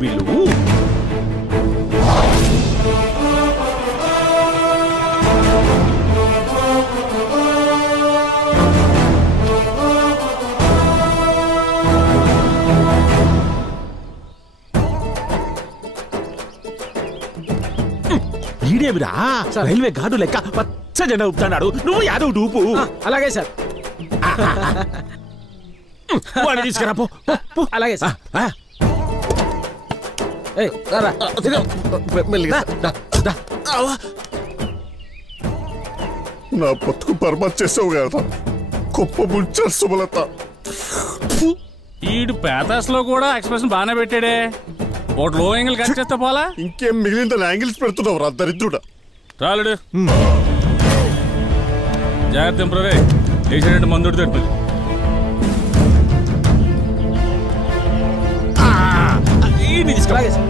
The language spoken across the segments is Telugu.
బిల్లు? ఈడేమిరా రైల్వే గార్డు లెక్క పచ్చ జెండా ఊపుతున్నాడు, నువ్వు యాదవ్ డూపు. అలాగే సార్. వాడిని తీసుకురా పో. అలాగే సార్. నా బతుకు బర్బాద్ చేసావు కదా, గొప్ప ముంచారు సుమలత. ఈడు పేతాస్ లో కూడా ఎక్స్ప్రెషన్ బాగానే పెట్టాడే. ఒక లో యాంగిల్ కట్ చేస్తే పోలా, ఇంకేం మిగిలిన యాంగిల్స్ పెడుతున్నావు రా దరిద్రుడా. రాలుడు జాగ్రత్త ఎంప్రరే, వేసేటట్టు మందుడు తట్టుది. అలాగే సార్.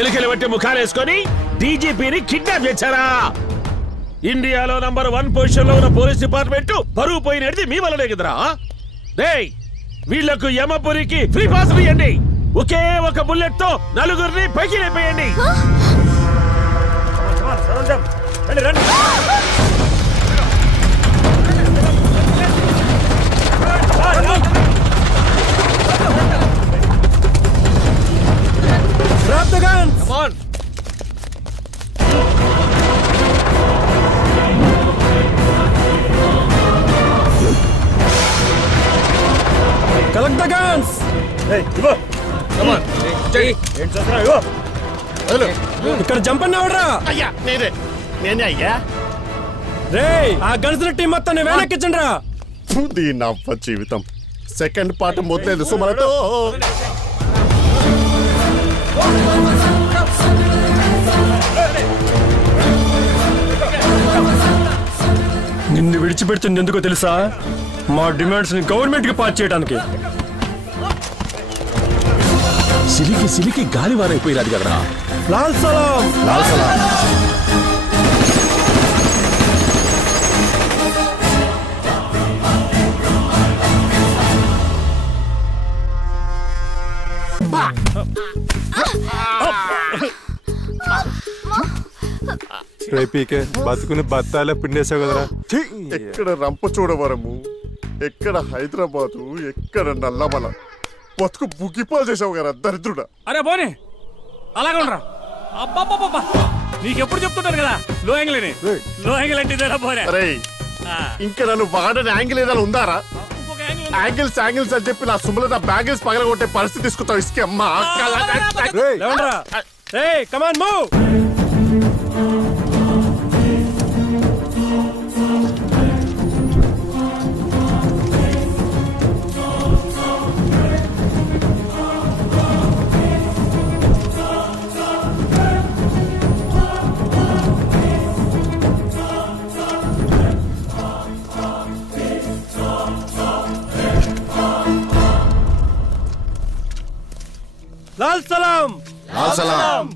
ఎలుకలు బట్టి ముఖాలేసుకొని డీజీపీని కిడ్నాప్ చేశారా? ఇండియాలో నంబర్ 1 పొజిషన్ లో ఉన్న పోలీస్ డిపార్ట్మెంట్ పరువు పోయినది మీ వల్లనే కదరా. వీళ్లకు యమపురికి ఫ్రీ పాస్ ఇవ్వండి. ఒకే ఒక బుల్లెట్ తో నలుగురిని పైకి లేపేయండి. Drop the guns. Come on. Collect the guns. Hey, Ivo. Come on. Hey, ఏంటి చేస్తున్నా ఇగో. హలో. ఇక్కడ జంప్ అన్నావురా. అయ్యా, నేనే అయ్యా. రేయ్, ఆ గన్స్ టీం మొత్తం వెనక్కించండిరా. దీని అవ్వ జీవితం. సెకండ్ పార్ట్ మొదలేదు సుమలతో. నిన్ను విడిచిపెడుతుంది ఎందుకో తెలుసా? మా డిమాండ్స్ ని గవర్నమెంట్ కి పాస్ చేయడానికి. సిలికి సిలికి గాలివారైపోయినది కదరా. లాల్ సలాం. లాల్ సలాం. రేపీకే బతుకుని బత్తాలే పిండేసావు కదరా. ఎక్కడ రంపచోడవరము, ఎక్కడ హైదరాబాదు, ఎక్కడ నల్లమల, బతుకు బుగ్గిపాలు చేసావు కదా దరిద్రుడా. అరే పోనీ అలాగే ఉండరా. అబ్బాబ్బా నీకెప్పుడు చెప్తుంటారు కదా లో యాంగిల్ అని. లో యాంగిల్ అంటే ఇదేనా పోనీ. అరే ఇంకా నన్ను వాడని యాంగిల్ ఏదైనా ఉందారా? యాంగిల్స్ అని చెప్పి నా సుమలత బ్యాంగిల్స్ పగలగొట్టే పరిస్థితి తీసుకుంటావు. ఇసుకే అమ్మా. Come on move. లాల్ సలాం. లాల్ సలాం.